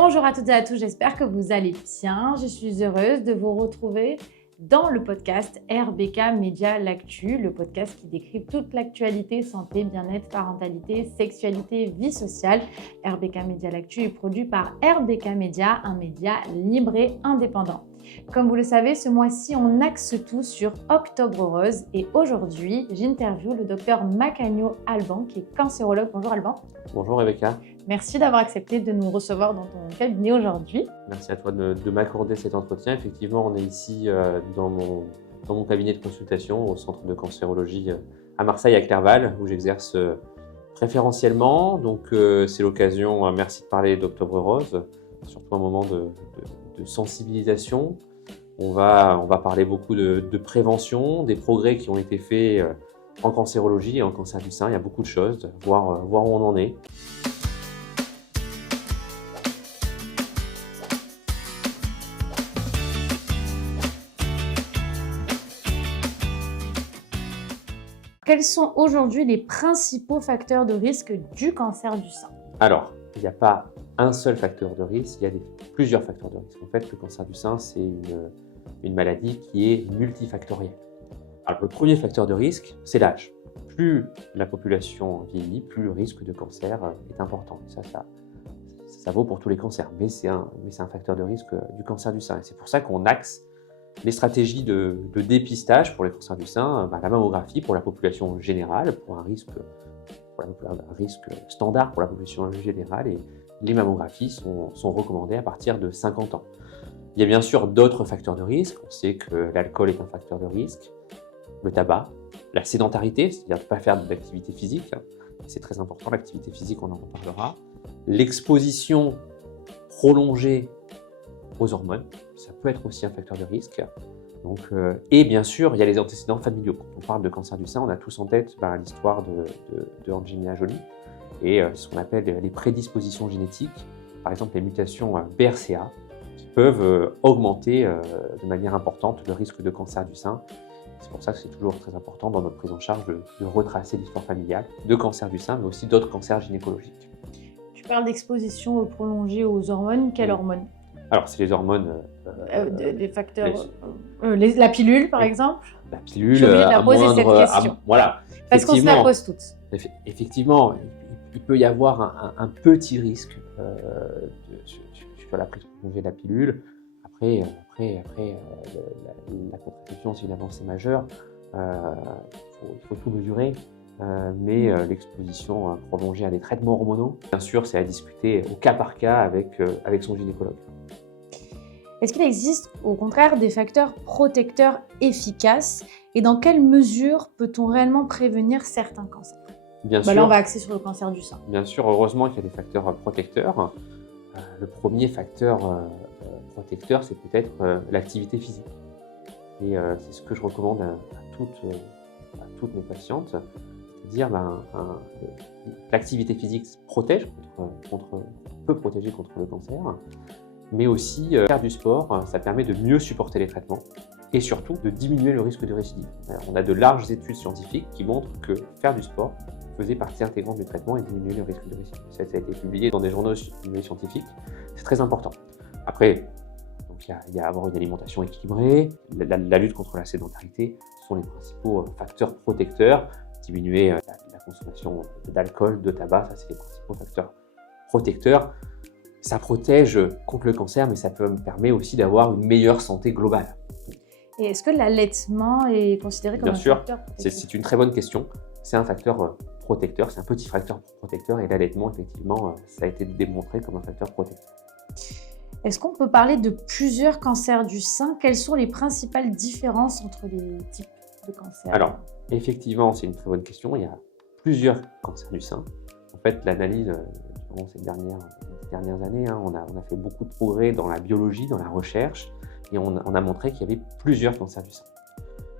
Bonjour à toutes et à tous, j'espère que vous allez bien. Je suis heureuse de vous retrouver dans le podcast RBK Média L'Actu, le podcast qui décrit toute l'actualité santé, bien-être, parentalité, sexualité, vie sociale. RBK Média L'Actu est produit par RBK Média, un média libre et indépendant. Comme vous le savez, ce mois-ci, on axe tout sur Octobre Rose et aujourd'hui, j'interviewe le docteur Macagno Alban qui est cancérologue. Bonjour Alban. Bonjour Rebecca. Merci d'avoir accepté de nous recevoir dans ton cabinet aujourd'hui. Merci à toi de m'accorder cet entretien. Effectivement, on est ici dans mon cabinet de consultation au centre de cancérologie à Marseille, à Clerval, où j'exerce préférentiellement. Donc c'est l'occasion, merci de parler d'Octobre Rose, surtout un moment de sensibilisation. On va parler beaucoup de prévention, des progrès qui ont été faits en cancérologie et en cancer du sein. Il y a beaucoup de choses, voir où on en est. Quels sont aujourd'hui les principaux facteurs de risque du cancer du sein? Alors, il n'y a pas un seul facteur de risque, il y a plusieurs facteurs de risque. En fait, le cancer du sein, c'est une maladie qui est multifactorielle. Alors, le premier facteur de risque, c'est l'âge. Plus la population vieillit, plus le risque de cancer est important. Ça vaut pour tous les cancers, mais c'est un facteur de risque du cancer du sein. Et c'est pour ça qu'on axe les stratégies de dépistage pour les cancers du sein, la mammographie pour la population générale, pour un risque standard pour la population générale, et les mammographies sont recommandées à partir de 50 ans. Il y a bien sûr d'autres facteurs de risque. On sait que l'alcool est un facteur de risque, le tabac, la sédentarité, c'est-à-dire de ne pas faire d'activité physique, c'est très important, l'activité physique, on en reparlera, l'exposition prolongée aux hormones, ça peut être aussi un facteur de risque. Donc, et bien sûr, il y a les antécédents familiaux. Quand on parle de cancer du sein, on a tous en tête l'histoire de Angelina Jolie et ce qu'on appelle les prédispositions génétiques, par exemple les mutations BRCA, qui peuvent augmenter de manière importante le risque de cancer du sein. C'est pour ça que c'est toujours très important dans notre prise en charge de retracer l'histoire familiale de cancer du sein, mais aussi d'autres cancers gynécologiques. Tu parles d'exposition prolongée aux hormones. Quelles hormones? Alors, c'est les hormones… des facteurs… la pilule, par exemple? La pilule, j'ai oublié de la poser cette question. Voilà. Parce qu'on se la pose toutes. Effectivement, il peut y avoir un petit risque sur la prise prolongée de la pilule. Après, la contraception, c'est une avancée majeure. Il faut tout mesurer. Mais l'exposition prolongée à des traitements hormonaux, bien sûr, c'est à discuter au cas par cas avec son gynécologue. Est-ce qu'il existe au contraire des facteurs protecteurs efficaces et dans quelle mesure peut-on réellement prévenir certains cancers? Bien sûr. Là, on va axer sur le cancer du sein. Bien sûr, heureusement qu'il y a des facteurs protecteurs. Le premier facteur protecteur, c'est peut-être l'activité physique. Et c'est ce que je recommande à toutes mes patientes. C'est-à-dire l'activité physique protège peut protéger contre le cancer, mais aussi faire du sport, ça permet de mieux supporter les traitements et surtout de diminuer le risque de récidive. Alors, on a de larges études scientifiques qui montrent que faire du sport faisait partie intégrante du traitement et diminuer le risque de récidive. Ça a été publié dans des journaux scientifiques, c'est très important. Après, il y a avoir une alimentation équilibrée, la lutte contre la sédentarité sont les principaux facteurs protecteurs. Diminuer la consommation d'alcool, de tabac, ça c'est les principaux facteurs protecteurs. Ça protège contre le cancer, mais ça permet aussi d'avoir une meilleure santé globale. Et est-ce que l'allaitement est considéré comme un facteur protecteur? C'est une très bonne question. C'est un facteur protecteur, c'est un petit facteur protecteur, et l'allaitement, effectivement, ça a été démontré comme un facteur protecteur. Est-ce qu'on peut parler de plusieurs cancers du sein? Quelles sont les principales différences entre les types de cancers? Alors, effectivement, c'est une très bonne question. Il y a plusieurs cancers du sein. En fait, l'analyse, durant ces dernières années, on a fait beaucoup de progrès dans la biologie, dans la recherche, et on a montré qu'il y avait plusieurs cancers du sein.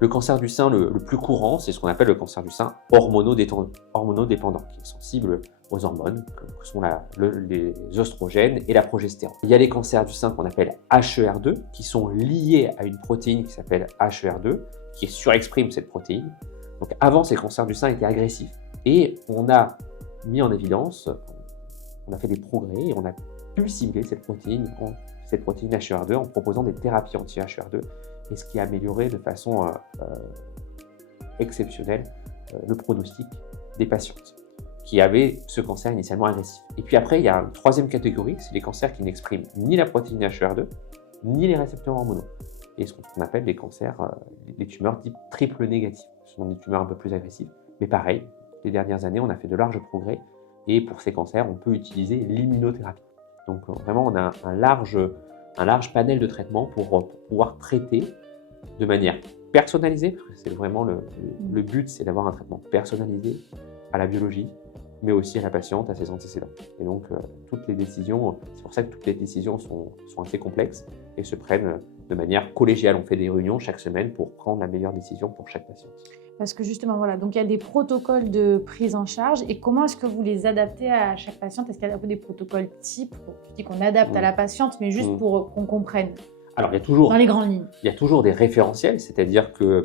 Le cancer du sein le plus courant, c'est ce qu'on appelle le cancer du sein hormonodépendant, qui est sensible aux hormones, que sont les oestrogènes et la progestérone. Il y a les cancers du sein qu'on appelle HER2, qui sont liés à une protéine qui s'appelle HER2, qui surexprime cette protéine. Donc avant, ces cancers du sein étaient agressifs. Et on a mis en évidence, on a fait des progrès et on a pu cibler cette protéine HER2 en proposant des thérapies anti-HER2, et ce qui a amélioré de façon exceptionnelle le pronostic des patientes qui avaient ce cancer initialement agressif. Et puis après, il y a une troisième catégorie, c'est les cancers qui n'expriment ni la protéine HER2, ni les récepteurs hormonaux. Et ce qu'on appelle les cancers, les tumeurs dites triple négatives. Ce sont des tumeurs un peu plus agressives. Mais pareil, les dernières années, on a fait de larges progrès. Et pour ces cancers, on peut utiliser l'immunothérapie. Donc vraiment, on a un large panel de traitements pour pouvoir traiter de manière personnalisée, parce que c'est vraiment le but, c'est d'avoir un traitement personnalisé à la biologie, mais aussi à la patiente, à ses antécédents. Et donc, toutes les décisions, c'est pour ça que toutes les décisions sont assez complexes et se prennent de manière collégiale. On fait des réunions chaque semaine pour prendre la meilleure décision pour chaque patiente. Parce que justement, voilà, donc il y a des protocoles de prise en charge. Et comment est-ce que vous les adaptez à chaque patiente? Est-ce qu'il y a un peu des protocoles types? Tu dis qu'on adapte à la patiente, mais juste pour qu'on comprenne. Alors, il y a toujours, dans les grandes lignes, il y a toujours des référentiels, c'est-à-dire que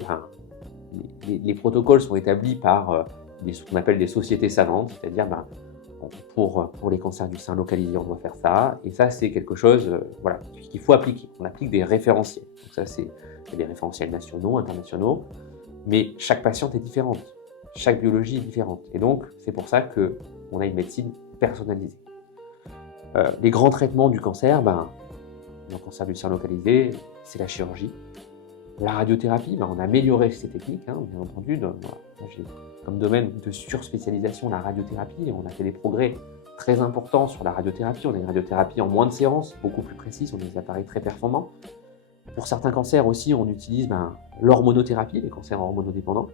les protocoles sont établis par ce qu'on appelle des sociétés savantes, c'est-à-dire pour les cancers du sein localisés, on doit faire ça, et ça c'est quelque chose qu'il faut appliquer. On applique des référentiels. Donc ça c'est des référentiels nationaux, internationaux, mais chaque patiente est différente, chaque biologie est différente, et donc c'est pour ça qu'on a une médecine personnalisée. Les grands traitements du cancer, le cancer du sein localisé, c'est la chirurgie. La radiothérapie, on a amélioré ces techniques, bien entendu. J'ai comme domaine de surspécialisation la radiothérapie, et on a fait des progrès très importants sur la radiothérapie. On a une radiothérapie en moins de séances, beaucoup plus précise, on a des appareils très performants. Pour certains cancers aussi, on utilise l'hormonothérapie, les cancers hormonodépendants,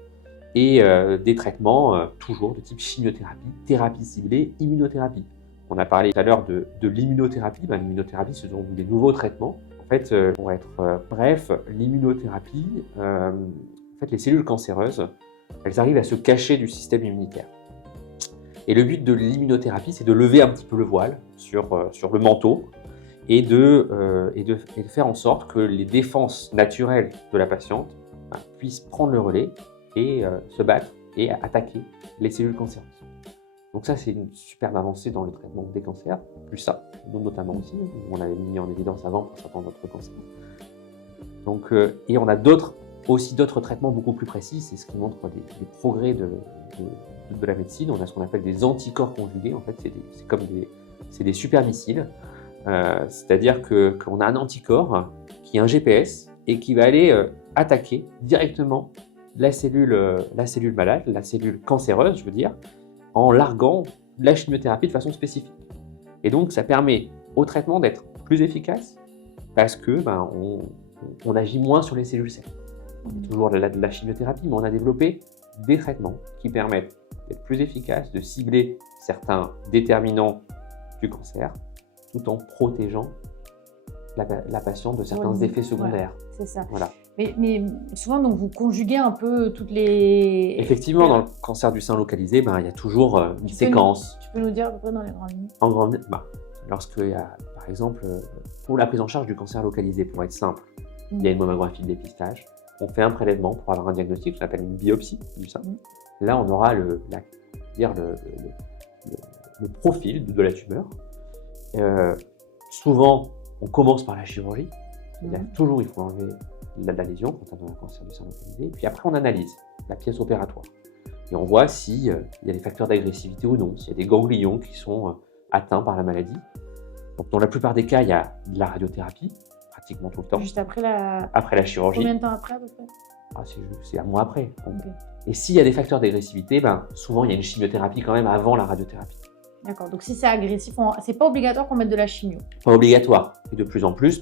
et des traitements toujours de type chimiothérapie, thérapie ciblée, immunothérapie. On a parlé tout à l'heure de l'immunothérapie. L'immunothérapie, ce sont des nouveaux traitements. En fait, pour être bref, l'immunothérapie, les cellules cancéreuses, elles arrivent à se cacher du système immunitaire. Et le but de l'immunothérapie, c'est de lever un petit peu le voile sur le manteau et de faire en sorte que les défenses naturelles de la patiente puissent prendre le relais et se battre et attaquer les cellules cancéreuses. Donc ça, c'est une superbe avancée dans le traitement des cancers, plus ça, notamment aussi, on l'avait mis en évidence avant pour certains autres cancers. Donc, et on a aussi d'autres traitements beaucoup plus précis, c'est ce qui montre les progrès de la médecine. On a ce qu'on appelle des anticorps conjugués, en fait, c'est des super missiles, c'est-à-dire qu'on a un anticorps qui est un GPS et qui va aller attaquer directement la cellule malade, la cellule cancéreuse, je veux dire, en larguant la chimiothérapie de façon spécifique. Et donc, ça permet au traitement d'être plus efficace parce que on agit moins sur les cellules saines. Il y a toujours de la chimiothérapie, mais on a développé des traitements qui permettent d'être plus efficaces, de cibler certains déterminants du cancer, tout en protégeant la patiente de certains effets secondaires. Ouais, c'est ça. Voilà. Mais souvent, donc, vous conjuguez un peu toutes les... Effectivement, dans le cancer du sein localisé, il y a toujours une séquence. Tu peux nous dire à peu près dans les grandes lignes? En grande, lorsqu'il y a, par exemple, pour la prise en charge du cancer localisé, pour être simple, il y a une mammographie de dépistage. On fait un prélèvement pour avoir un diagnostic, ça s'appelle une biopsie du sein. Là, on aura le profil de la tumeur. Souvent, on commence par la chirurgie. Il faut enlever la lésion quand on a un cancer du sein localisé. Puis après, on analyse la pièce opératoire. Et on voit s'il y a des facteurs d'agressivité ou non, s'il y a des ganglions qui sont atteints par la maladie. Donc, dans la plupart des cas, il y a de la radiothérapie, pratiquement tout le temps. Juste après la chirurgie. Combien de temps après à peu près? C'est un mois après. Okay. Et s'il y a des facteurs d'agressivité, souvent il y a une chimiothérapie quand même avant la radiothérapie. D'accord, donc si c'est agressif, c'est pas obligatoire qu'on mette de la chimio? Pas obligatoire. Et de plus en plus,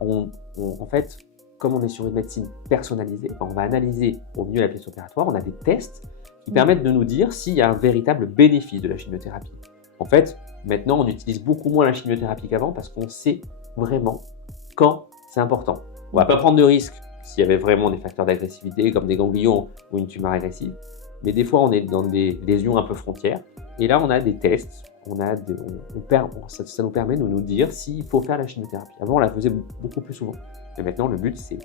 en fait, comme on est sur une médecine personnalisée, on va analyser au mieux la pièce opératoire, on a des tests qui permettent de nous dire s'il y a un véritable bénéfice de la chimiothérapie. En fait, maintenant, on utilise beaucoup moins la chimiothérapie qu'avant parce qu'on sait vraiment quand c'est important. On ne va pas prendre de risques s'il y avait vraiment des facteurs d'agressivité comme des ganglions ou une tumeur agressive, mais des fois, on est dans des lésions un peu frontières. Et là, on a des tests, ça nous permet de nous dire s'il faut faire la chimiothérapie. Avant, on la faisait beaucoup plus souvent. Mais maintenant, le but, c'est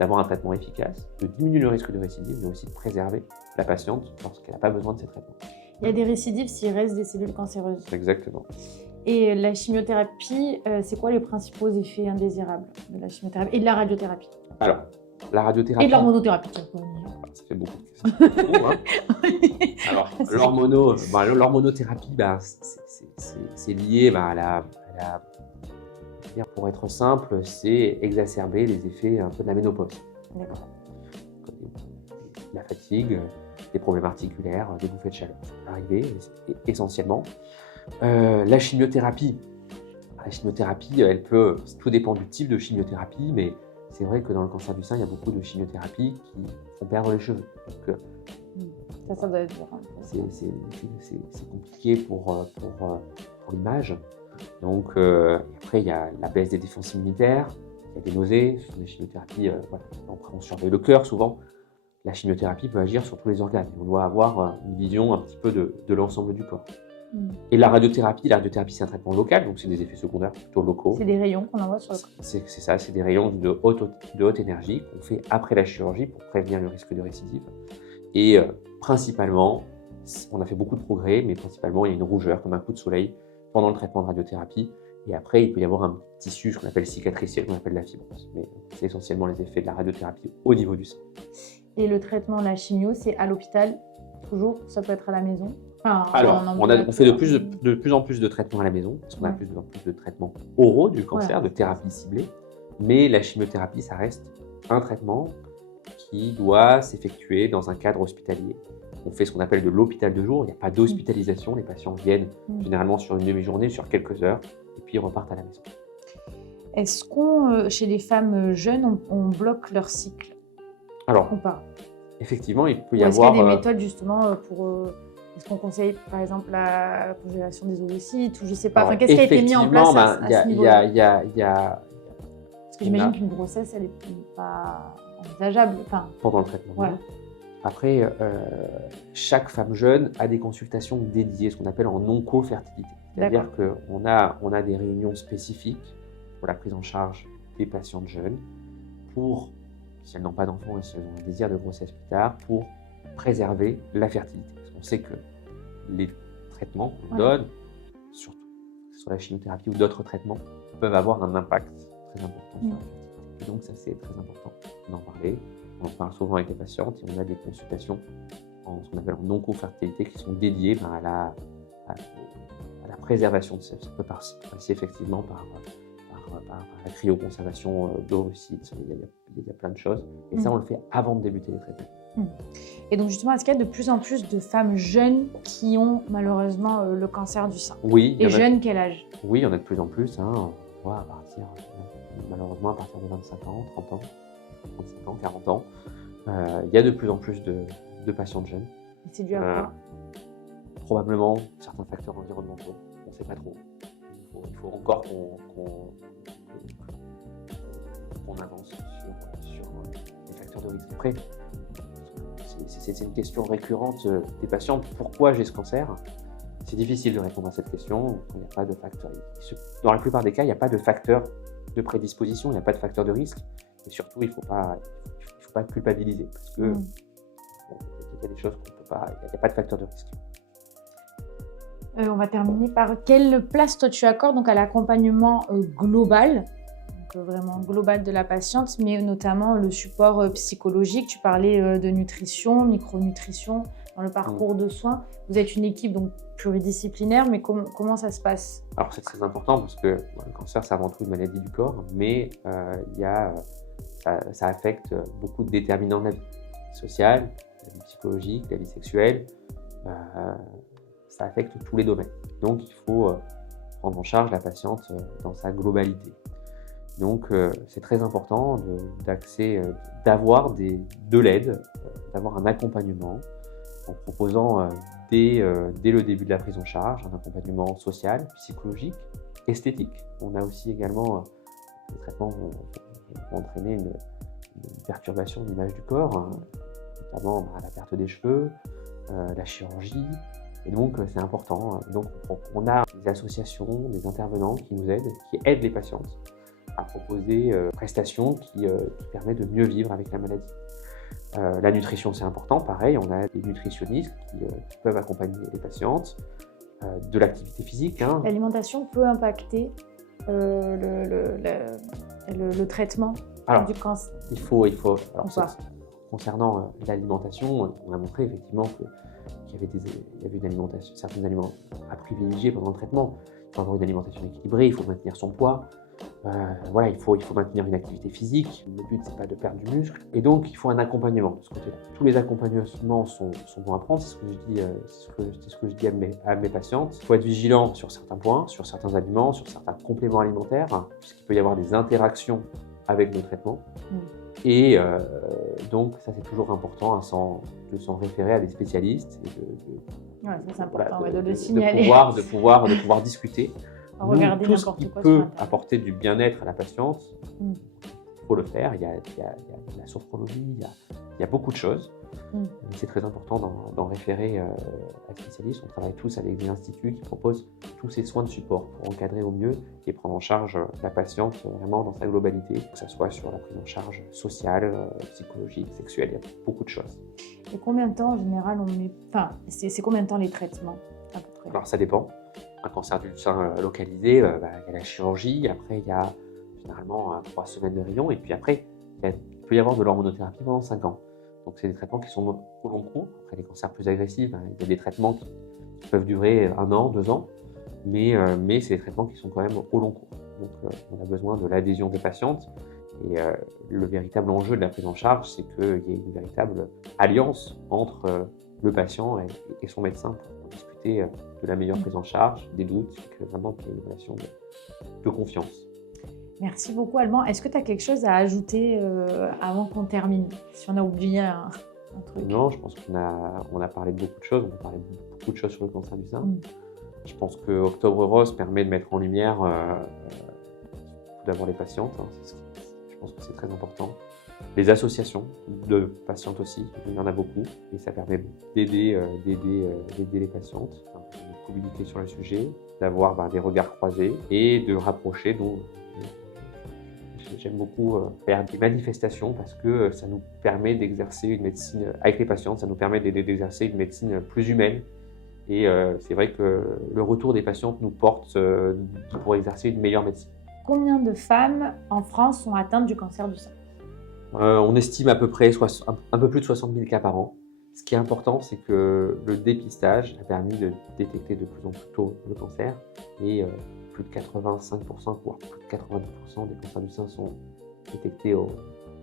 d'avoir un traitement efficace, de diminuer le risque de récidive, mais aussi de préserver la patiente lorsqu'elle n'a pas besoin de ces traitements. Il y a des récidives s'il reste des cellules cancéreuses. Exactement. Et la chimiothérapie, c'est quoi les principaux effets indésirables de la chimiothérapie et de la radiothérapie? Alors, la radiothérapie. Et de l'hormonothérapie. Ça fait beaucoup de questions. Alors, l'hormonothérapie, c'est lié pour être simple, c'est exacerber les effets un peu de la ménopause. D'accord. La fatigue, des problèmes articulaires, des bouffées de chaleur. Ça peut arriver essentiellement. La chimiothérapie, tout dépend du type de chimiothérapie, mais c'est vrai que dans le cancer du sein, il y a beaucoup de chimiothérapies qui font perdre les cheveux. Donc, ça doit être dur. C'est compliqué pour l'image. Donc, après, il y a la baisse des défenses immunitaires, il y a des nausées, ce sont des chimiothérapies. Après, on surveille le cœur souvent. La chimiothérapie peut agir sur tous les organes. On doit avoir une vision un petit peu de l'ensemble du corps. Et la radiothérapie, c'est un traitement local, donc c'est des effets secondaires plutôt locaux. C'est des rayons qu'on envoie sur le corps. C'est ça, c'est des rayons de haute énergie qu'on fait après la chirurgie pour prévenir le risque de récidive. Et principalement, on a fait beaucoup de progrès, mais principalement, il y a une rougeur comme un coup de soleil pendant le traitement de radiothérapie. Et après, il peut y avoir un tissu, ce qu'on appelle cicatriciel, qu'on appelle la fibrose. Mais c'est essentiellement les effets de la radiothérapie au niveau du sein. Et le traitement de la chimio, c'est à l'hôpital, toujours? Ça peut être à la maison? Alors, on fait de plus en plus de traitements à la maison, parce qu'on a de plus en plus de traitements oraux du cancer, de thérapie ciblée. Mais la chimiothérapie, ça reste un traitement qui doit s'effectuer dans un cadre hospitalier. On fait ce qu'on appelle de l'hôpital de jour, il n'y a pas d'hospitalisation, les patients viennent généralement sur une demi-journée, sur quelques heures, et puis ils repartent à la maison. Est-ce qu'on, chez les femmes jeunes, on bloque leur cycle? Alors, ou pas? Effectivement, il peut y avoir... Est-ce qu'il y a des méthodes justement pour... Est-ce qu'on conseille par exemple la congélation des ovocytes ou je ne sais pas, qu'est-ce qui a été mis en place à ce niveau-là? Parce que j'imagine qu'une grossesse, elle n'est pas envisageable. Pendant le traitement. Après, chaque femme jeune a des consultations dédiées, ce qu'on appelle en onco-fertilité. C'est-à-dire qu'on a des réunions spécifiques pour la prise en charge des patientes jeunes, pour, si elles n'ont pas d'enfants et si elles ont un désir de grossesse plus tard, pour préserver la fertilité. Parce qu'on sait que les traitements qu'on donne, surtout que ce soit la chimiothérapie ou d'autres traitements, peuvent avoir un impact très important sur la fertilité. Et donc ça, c'est très important d'en parler. On en parle souvent avec les patientes et on a des consultations ce qu'on appelle en onco-fertilité qui sont dédiées à la préservation de celles. Ça peut passer effectivement par la cryoconservation d'ovocytes. Il y a plein de choses. Et ça, on le fait avant de débuter les traitements. Et donc justement, est-ce qu'il y a de plus en plus de femmes jeunes qui ont malheureusement le cancer du sein? Oui. Et jeunes, quel âge? Oui, il y en a de plus en plus. Malheureusement, à partir de 25 ans, 30 ans, 35 ans, 40 ans, il y a de plus en plus de patientes jeunes. Et c'est dû à quoi? Probablement certains facteurs environnementaux. On ne sait pas trop. Il faut encore qu'on avance sur les facteurs de risque. Après, c'est une question récurrente des patientes. Pourquoi j'ai ce cancer? C'est difficile de répondre à cette question. Il n'y a pas de facteur. Dans la plupart des cas, il n'y a pas de facteur de prédisposition, il n'y a pas de facteur de risque. Et surtout, il ne faut pas culpabiliser parce que il y a des choses qu'on peut pas. Il n'y a pas de facteur de risque. On va terminer par quelle place toi tu accordes donc à l'accompagnement global, donc vraiment global de la patiente, mais notamment le support psychologique. Tu parlais de nutrition, micronutrition dans le parcours de soins. Vous êtes une équipe donc pluridisciplinaire, mais comment ça se passe? Alors c'est très important parce que le cancer c'est avant tout une maladie du corps, mais ça affecte beaucoup de déterminants de la vie sociale, la vie psychologique, la vie sexuelle. Ça affecte tous les domaines. Donc, il faut prendre en charge la patiente dans sa globalité. Donc, c'est très important d'avoir de l'aide, d'avoir un accompagnement en proposant dès le début de la prise en charge un accompagnement social, psychologique, esthétique. On a aussi également les traitements vont entraîner une perturbation de l'image du corps, notamment la perte des cheveux, la chirurgie. Et donc, c'est important. Donc, on a des associations, des intervenants qui nous aident, qui aident les patientes à proposer prestations qui permettent de mieux vivre avec la maladie. La nutrition, c'est important. Pareil, on a des nutritionnistes qui peuvent accompagner les patientes. de l'activité physique. Hein. L'alimentation peut impacter le traitement du cancer. Il faut alors, concernant l'alimentation, on a montré effectivement qu'il y avait certains aliments à privilégier pendant le traitement. Il faut avoir une alimentation équilibrée, il faut maintenir son poids. Voilà, il faut maintenir une activité physique. Le but, c'est pas de perdre du muscle. Et donc, il faut un accompagnement. De ce côté-là. Tous les accompagnements sont bons à prendre. C'est ce que je dis à mes patientes. Il faut être vigilant sur certains points, sur certains aliments, sur certains compléments alimentaires, hein, puisqu'il peut y avoir des interactions avec nos traitements. Et donc, ça, c'est toujours important de s'en référer à des spécialistes. Et c'est important de le signaler. De pouvoir discuter. Regarder tout ce qui peut apporter du bien-être à la patiente, il faut le faire. Il y a la sophrologie, il y a beaucoup de choses. Mais c'est très important d'en référer à un spécialiste. On travaille tous avec des instituts qui proposent tous ces soins de support pour encadrer au mieux et prendre en charge la patiente vraiment dans sa globalité, que ce soit sur la prise en charge sociale, psychologique, sexuelle. Il y a beaucoup de choses. Et combien de temps en général c'est combien de temps les traitements à peu près? Alors ça dépend. Un cancer du sein localisé, il y a la chirurgie, après il y a généralement 3 semaines de rayon, et puis après il peut y avoir de l'hormonothérapie pendant 5 ans. Donc c'est des traitements qui sont au long cours. Après les cancers plus agressifs, il y a des traitements qui peuvent durer 1 an, 2 ans, mais c'est des traitements qui sont quand même au long cours. Donc on a besoin de l'adhésion des patientes, et le véritable enjeu de la prise en charge, c'est qu'il y ait une véritable alliance entre le patient et son médecin pour discuter de la meilleure prise en charge, des doutes, que vraiment qu'il y ait une relation de confiance. Merci beaucoup, Alban. Est-ce que tu as quelque chose à ajouter avant qu'on termine? Si on a oublié un truc. Non, je pense qu'on a parlé de beaucoup de choses. On a parlé de beaucoup de choses sur le cancer du sein. Je pense que Octobre Rose permet de mettre en lumière tout d'abord les patientes. Hein, je pense que c'est très important. Les associations de patientes aussi, il y en a beaucoup, et ça permet d'aider les patientes, de communiquer sur le sujet, d'avoir des regards croisés et de rapprocher. Donc, j'aime beaucoup faire des manifestations parce que ça nous permet d'exercer une médecine avec les patientes, ça nous permet d'exercer une médecine plus humaine. Et c'est vrai que le retour des patientes nous porte pour exercer une meilleure médecine. Combien de femmes en France sont atteintes du cancer du sein? On estime à peu près un peu plus de 60 000 cas par an. Ce qui est important, c'est que le dépistage a permis de détecter de plus en plus tôt le cancer, et plus de 85%, voire plus de 90% des cancers du sein sont détectés à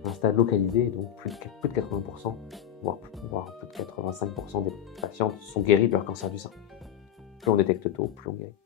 un stade localisé, et donc plus de 80%, voire plus de 85% des patientes sont guéries de leur cancer du sein. Plus on détecte tôt, plus on guérit.